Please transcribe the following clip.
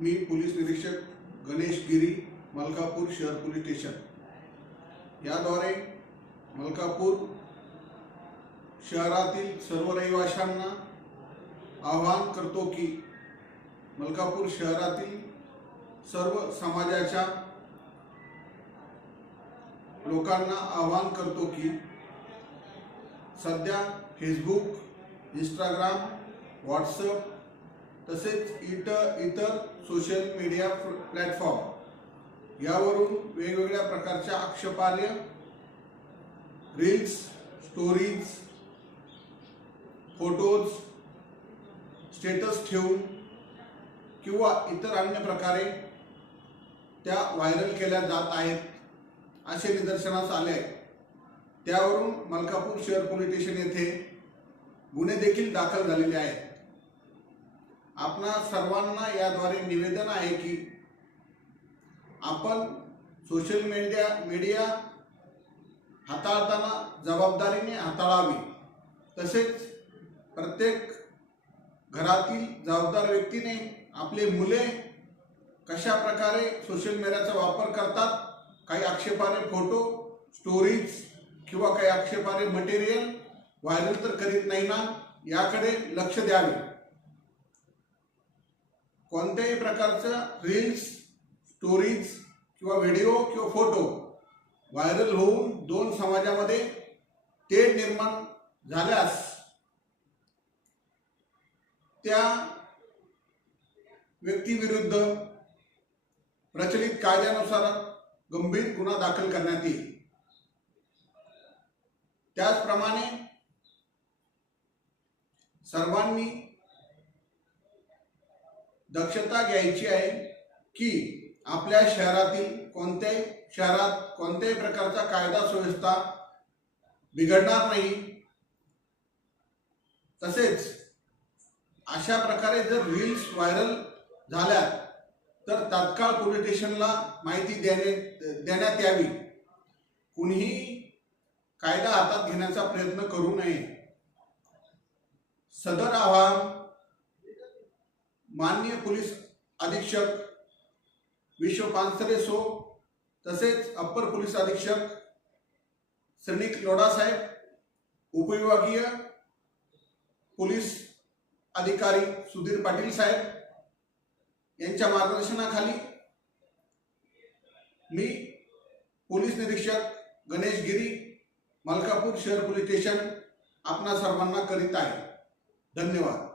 मी police निरीक्षक गणेश गिरी, मलकापूर शहर police station याद्वारे मलकापूर शहरातील सर्व रहिवाशांना आवाहन करतो की मलकापूर शहरातील सर्व समाजाच्या लोकांना आवाहन करतो की सध्या फेसबुक, इंस्टाग्राम, व्हॉट्सअप तसेच इतर सोशल मीडिया प्लॅटफॉर्म यावरून वेगवेगळ्या प्रकारच्या आक्षेपार्ह रील्स, स्टोरीज, फोटोज, स्टेटस ठेवून किंवा इतर अन्य प्रकारे त्या व्हायरल केल्या जात आहेत असे निदर्शनास आले आहे। त्यावरून मलकापूर शहर पोलीस स्टेशन येथे गुन्हे देखील दाखल झालेले आहेत। आपणा सर्वांना याद्वारे निवेदन आहे की आपण सोशल मीडिया हाताळताना जबाबदारीने हाताळावी। तसेच प्रत्येक घरातील जबाबदार व्यक्तीने आपले मुले कशा प्रकारे सोशल मीडियाचा वापर करतात, काही आक्षेपार्ह फोटो, स्टोरीज किंवा काही आक्षेपार्ह मटेरियल व्हायरल तर करीत नाही ना, याकडे लक्ष द्यावे। कोणत्याही प्रकारचा रील्स, स्टोरीज किंवा व्हिडिओ किंवा फोटो व्हायरल होऊन दोन समाजामध्ये तेढ निर्माण झाल्यास त्या व्यक्तीविरुद्ध प्रचलित कायद्यानुसार गंभीर गुन्हा दाखल करण्यात येईल। त्याचप्रमाणे सर्वांनी दक्षता घ्यायची आहे की आपल्या शहरात कोणत्याही प्रकारचा कायदा सुव्यवस्था बिघडणार नाही। तसेच अशा प्रकारे जर रील्स व्हायरल झाल्या तर तात्काळ पोलीस स्टेशनला माहिती देण्यात यावी। कुणीही कायदा हातात घेण्याचा प्रयत्न करू नये। सदर आवाहन माननीय पोलीस अधीक्षक विश्व पानसरे सो तसेच अप्पर पोलीस अधीक्षक श्रेणिक लोढा साहेब, उपविभागीय पोलीस अधिकारी सुधीर पाटील साहेब यांच्या मार्गदर्शनाखाली मी पोलीस निरीक्षक गणेश गिरी, मलकापूर शहर पोलीस स्टेशन आपणा सर्वांना करीत आहे। धन्यवाद।